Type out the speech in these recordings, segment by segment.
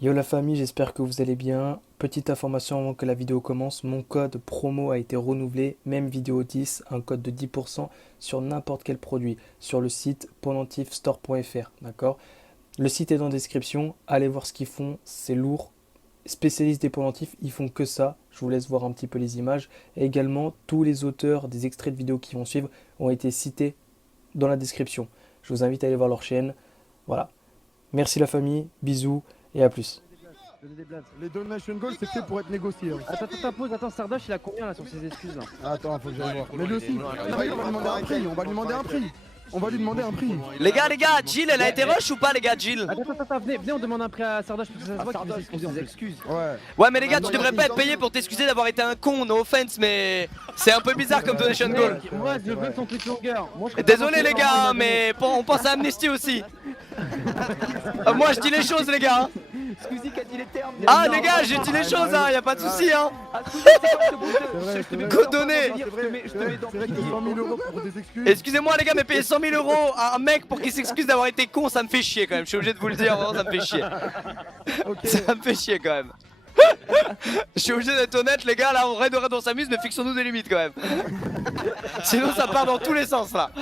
Yo la famille, j'espère que vous allez bien. Petite information avant que la vidéo commence, mon code promo a été renouvelé, même vidéo 10, un code de 10% sur n'importe quel produit sur le site pendentifstore.fr, d'accord? Le site est dans la description, allez voir ce qu'ils font, c'est lourd. Spécialistes des pendentifs, ils font que ça. Je vous laisse voir un petit peu les images. Et également, tous les auteurs des extraits de vidéos qui vont suivre ont été cités dans la description. Je vous invite à aller voir leur chaîne. Voilà. Merci la famille, bisous et à plus. Donner des blagues. Les donation goals, c'est fait pour être négocié. Hein. Attends, pause, attends, Sardoche, il a combien là sur ses excuses là? Attends, faut que j'aille voir. Mais lui aussi. Non, mais on va lui demander un prix. On va lui demander un prix. On va lui demander un prix. Les gars, Jill, elle a été rush ou pas, les gars, Jill? Attends, venez, on demande un prix à Sardoche parce que ça se voit qu'il veut s'excuser en plus. Ouais. Ouais, mais les gars, tu devrais pas être payé pour t'excuser d'avoir été un con, no offense, mais c'est un peu bizarre comme donation goal. Moi, je veux son truc longueur. Moi, je Désolé, les gars, mais on pense à Amnesty aussi. Moi, je dis les choses, les gars. Squeezie qui a dit les termes. Ah, les gars, j'ai dit les choses, hein, y a pas de souci, hein. Go donner. C'est vrai que 100 000 euros pour des excuses. Excusez-moi, les gars, mais payer 100 000 euros à un mec pour qu'il s'excuse d'avoir été con, ça me fait chier quand même. Je suis obligé de vous le dire, vraiment, ça me fait chier. Ça me fait chier quand même. Je suis obligé d'être honnête, les gars, là, on raid on s'amuse, mais fixons-nous des limites quand même. Sinon, ça part dans tous les sens là.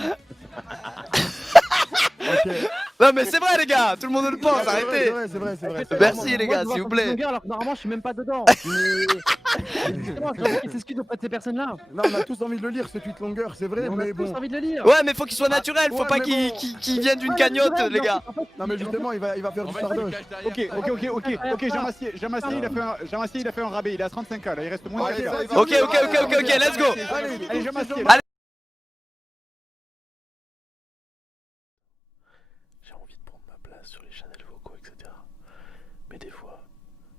Non, mais c'est vrai, les gars, tout le monde le pense, arrêtez. C'est vrai. Merci, les gars, s'il vous plaît. Alors que normalement, je suis même pas dedans. Mais justement, je veux qu'il s'excuse auprès de ces personnes-là. Non, on a tous envie de le lire, ce tweet longueur, c'est vrai, On a mais tous bon. envie de le lire. Ouais, mais faut qu'il soit naturel, faut Ouais, pas mais qu'il vienne d'une cagnotte, les gars. Non, mais justement, il va faire du sardoche. Ok, Jamassier, il a fait un rabais, il est à 35K là, il reste moins de 4K. Ok, let's go. Allez, Jamassier. J'ai envie de prendre ma place sur les channels vocaux, etc. Mais des fois,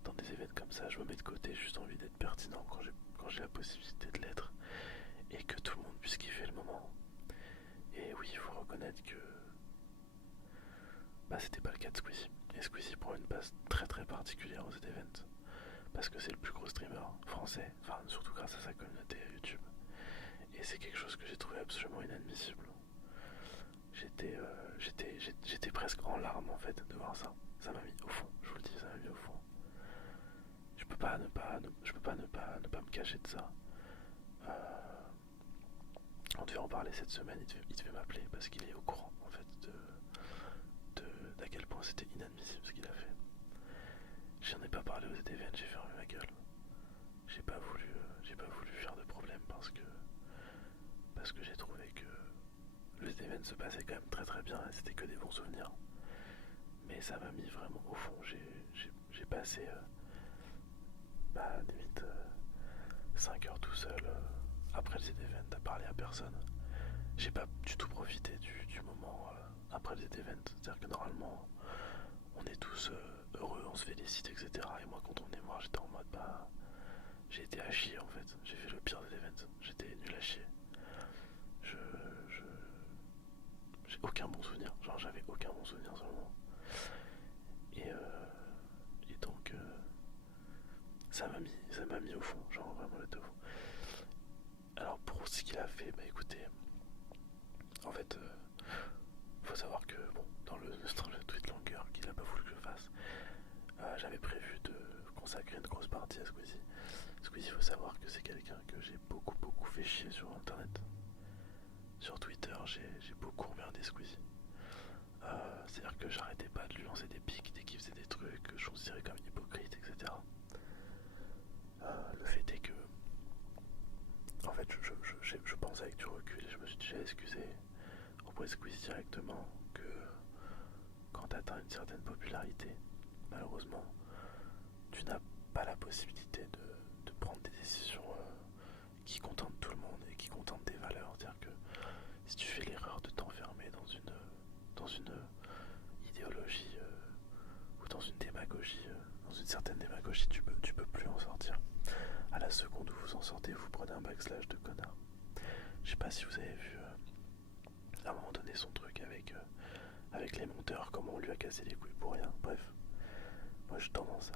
dans des événements comme ça, je me mets de côté, j'ai juste envie d'être pertinent quand j'ai la possibilité de l'être et que tout le monde puisse kiffer le moment. Et oui, il faut reconnaître que c'était pas le cas de Squeezie. Et Squeezie prend une place très particulière aux events parce que c'est le plus gros streamer français, enfin surtout grâce à sa communauté YouTube. Et c'est quelque chose que j'ai trouvé absolument inadmissible. J'étais presque en larmes en fait de voir ça. Ça m'a mis au fond, je vous le dis, ça m'a mis au fond. Je peux pas ne pas me cacher de ça. On devait en parler cette semaine, il devait m'appeler parce qu'il est au courant en fait d'à quel point c'était inadmissible ce qu'il a fait. J'en ai pas parlé aux EDVN, j'ai fermé ma gueule. J'ai pas voulu faire de problème parce que j'ai trouvé que le EDVN se passait quand même très bien et c'était que des bons souvenirs. Mais ça m'a mis vraiment au fond. J'ai passé limite 5 heures tout seul après les events à parler à personne. J'ai pas du tout profité du moment après les events. C'est-à-dire que normalement on est tous heureux, on se félicite, etc. Et moi quand on venait voir j'étais en mode j'ai été à chier en fait. J'ai fait le pire des events. J'étais nul à chier. J'ai aucun bon souvenir. Genre j'avais aucun bon souvenir sur le moment. Et donc ça m'a mis au fond, genre vraiment le fond. Alors pour ce qu'il a fait, écoutez, en fait, faut savoir que bon, dans le tweet longueur qu'il a pas voulu que je fasse, j'avais prévu de consacrer une grosse partie à Squeezie. Squeezie, faut savoir que c'est quelqu'un que j'ai beaucoup fait chier sur internet. Sur Twitter, j'ai beaucoup emmerdé Squeezie. C'est-à-dire que j'arrêtais pas de lui lancer des pics dès qu'il faisait des trucs que je considérais comme une hypocrite, etc. Le fait est que, en fait, je pense avec du recul et je me suis déjà excusé auprès de Squeezie directement que quand tu atteins une certaine popularité, malheureusement, tu n'as pas la possibilité de prendre des décisions qui contentent tout le monde et qui contentent tes valeurs. C'est-à-dire que si tu fais l'erreur de t'enfermer dans une idéologie ou dans une démagogie, dans une certaine démagogie, tu peux plus en sortir. À la seconde où vous en sortez, vous prenez un backslash de connard. Je sais pas si vous avez vu à un moment donné son truc avec les monteurs, comment on lui a cassé les couilles pour rien. Bref, moi j'ai eu tendance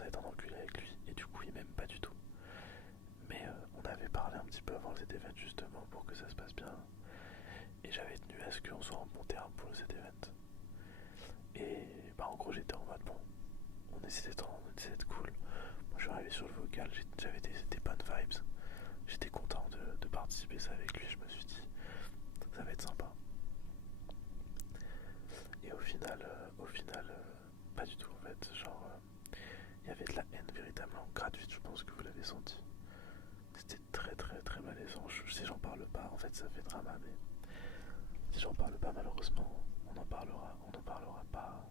à être un enculé avec lui et du coup il m'aime pas du tout. Mais on avait parlé un petit peu avant les événements justement pour que ça se passe bien et j'avais tenu à ce qu'on soit en bon terme pour cet event. Et bah en gros j'étais en mode bon, on essaie d'être cool. Moi je suis arrivé sur le vocal, j'avais des bonnes vibes. J'étais content de participer ça avec lui, je me suis dit ça va être sympa. Et au final, pas du tout en fait, genre il y avait de la haine véritablement gratuite, je pense que vous l'avez senti. C'était très très très malaisant, je sais j'en parle pas, en fait ça fait drama, mais si j'en parle pas malheureusement, on en parlera pas,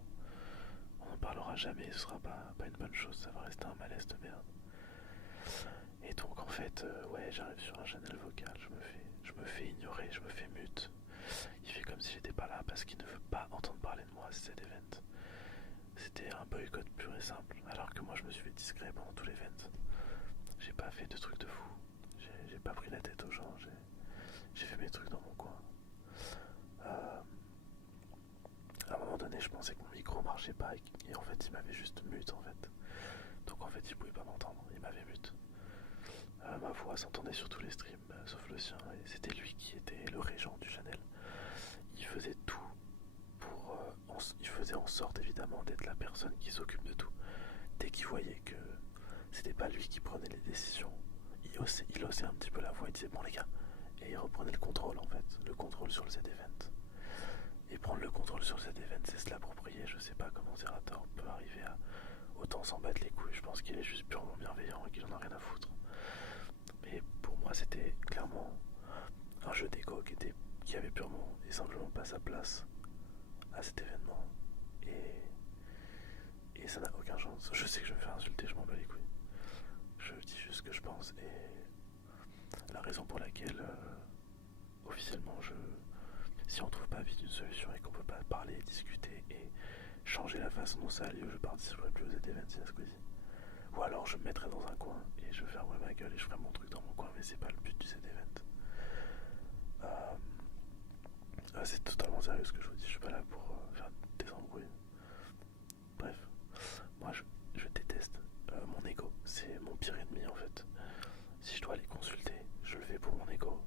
on en parlera jamais, ce sera pas une bonne chose, ça va rester un malaise de merde. Et donc en fait, ouais, j'arrive sur un channel vocal, je me fais ignorer, je me fais mute. Il fait comme si j'étais pas là parce qu'il ne veut pas entendre parler de moi à cet event. C'était un boycott pur et simple, alors que moi je me suis fait discret pendant tout l'event. J'ai pas fait de trucs de fou, j'ai pas pris la tête aux gens, j'ai fait mes trucs dans mon coin. À un moment donné, je pensais que mon micro marchait pas et en fait il m'avait juste mute en fait. Donc en fait il pouvait pas m'entendre, il m'avait mute. Ma voix s'entendait sur tous les streams, sauf le sien, et c'était lui qui était le régent du channel. Il faisait tout pour... il faisait en sorte évidemment d'être la personne qui s'occupe de tout. Dès qu'il voyait que c'était pas lui qui prenait les décisions, il haussait un petit peu la voix, il disait bon les gars, et il reprenait le contrôle en fait, le contrôle sur le Z-Event. Et prendre le contrôle sur le Z-Event, c'est se l'approprier. Je sais pas comment Zerator peut arriver à autant s'en battre les couilles, je pense qu'il est juste purement bienveillant et qu'il en a rien à foutre. Mais pour moi c'était clairement un jeu d'ego qui avait purement et simplement pas sa place à cet événement. Et ça n'a aucun sens. Je sais que je vais me faire insulter, je m'en bats les couilles. Je dis juste ce que je pense et la raison pour laquelle officiellement si on trouve pas vite une solution et qu'on peut pas parler, discuter et changer la façon dont ça a lieu, je participerai plus aux Z-Events à Squeezie. Ou alors je me mettrai dans un coin et je fermerai ma gueule et je ferai mon truc dans mon coin, mais c'est pas le but du Z-Event. C'est totalement sérieux ce que je vous dis, je suis pas là pour faire des embrouilles. Bref, moi je déteste mon ego, c'est mon pire ennemi en fait. Si je dois aller consulter, je le fais pour mon ego.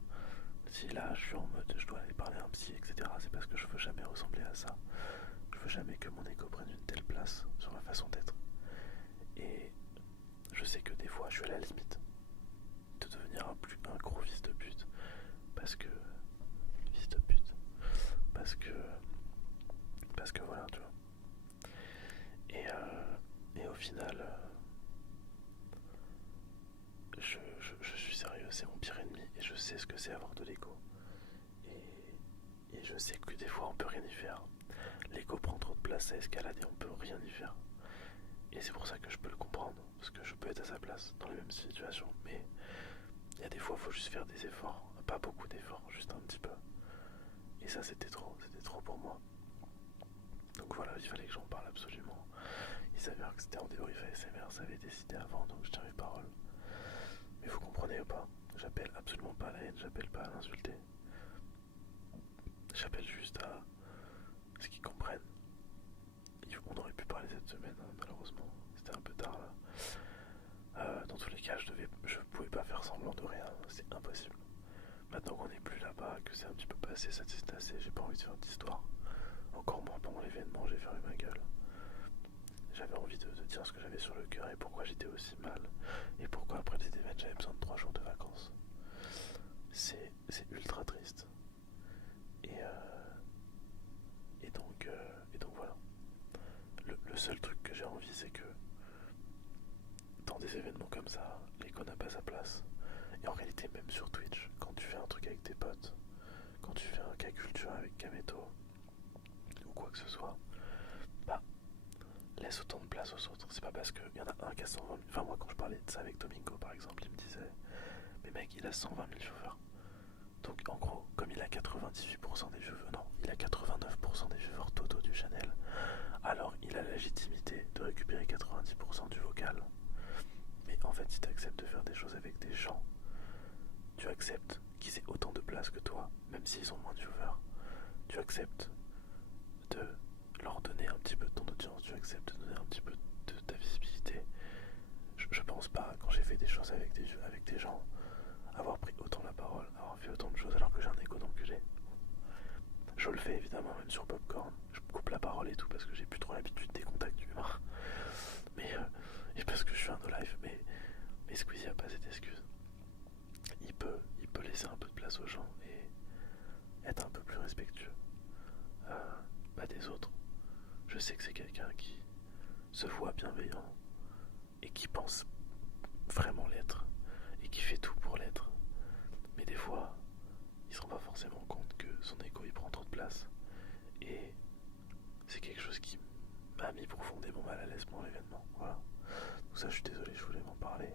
Si là je suis en mode je dois aller parler à un psy, etc., c'est parce que je veux jamais ressembler à ça. Je veux jamais que mon ego prenne une telle place sur ma façon d'être. Et je sais que des fois je suis à la limite de devenir un gros fils de pute. Parce que voilà, tu vois. Et au final, je suis sérieux, c'est mon pire ennemi et je sais ce que c'est avoir de l'ego. Et je sais que des fois on peut rien y faire. L'ego prend trop de place à escalader, on peut rien y faire. Et c'est pour ça que je peux le comprendre, parce que je peux être à sa place dans les mêmes situations. Mais il y a des fois, il faut juste faire des efforts, pas beaucoup d'efforts, juste un petit peu. Et ça c'était trop pour moi. Donc voilà, il fallait que j'en parle absolument. Il s'avère que c'était en débrief ASMR, ça avait décidé avant, donc je tiens mes paroles. Mais vous comprenez ou pas? J'appelle absolument pas à la haine, j'appelle pas à l'insulter. J'appelle juste à ce qu'ils comprennent. On aurait pu parler cette semaine, hein, malheureusement. C'était un peu tard là. Dans tous les cas, je pouvais pas faire semblant de rien, c'est impossible. Maintenant qu'on n'est plus là-bas, que c'est un petit peu passé, ça s'est tassé, j'ai pas envie de faire d'histoire. Encore moins pendant l'événement, j'ai fermé ma gueule. J'avais envie de dire ce que j'avais sur le cœur et pourquoi j'étais aussi mal. Et pourquoi après les événements j'avais besoin de 3 jours de vacances. C'est ultra triste. Et donc voilà. Le seul truc que j'ai envie, c'est que dans des événements comme ça, l'écho n'a pas sa place. Et en réalité, même sur Twitch, quand tu fais un truc avec tes potes, quand tu fais un cas culture avec Kameto, ou quoi que ce soit, bah, laisse autant de place aux autres. C'est pas parce qu'il y en a un qui a 120 000... Enfin, moi, quand je parlais de ça avec Domingo, par exemple, il me disait « Mais mec, il a 120 000 viewers. » Donc, en gros, comme il a 98% des viewers... Non, il a 89% des viewers totaux du channel, alors il a la légitimité de récupérer 90% du vocal. Mais en fait, si tu acceptes de faire des choses avec des gens, tu acceptes qu'ils aient autant de place que toi, même s'ils ont moins de viewers. Tu acceptes de leur donner un petit peu de ton audience, tu acceptes de donner un petit peu de ta visibilité. Je pense pas, quand j'ai fait des choses avec des gens, avoir pris autant la parole, avoir fait autant de choses alors que j'ai un égo donc que j'ai. Je fait évidemment, même sur Popcorn. Je me coupe la parole et tout parce que j'ai plus trop l'habitude des contacts humains. Mais, et parce que je suis un no-life, mais Squeezie a pas cette excuse. Il peut laisser un peu de place aux gens et être un peu plus respectueux des autres. Je sais que c'est quelqu'un qui se voit bienveillant et qui pense vraiment l'être et qui fait tout pour l'être. Mais des fois, il se rend pas forcément compte que son ego il prend trop de place. Et c'est quelque chose qui m'a mis profondément mal à l'aise pour l'événement. Voilà. Donc ça, je suis désolé, je voulais m'en parler.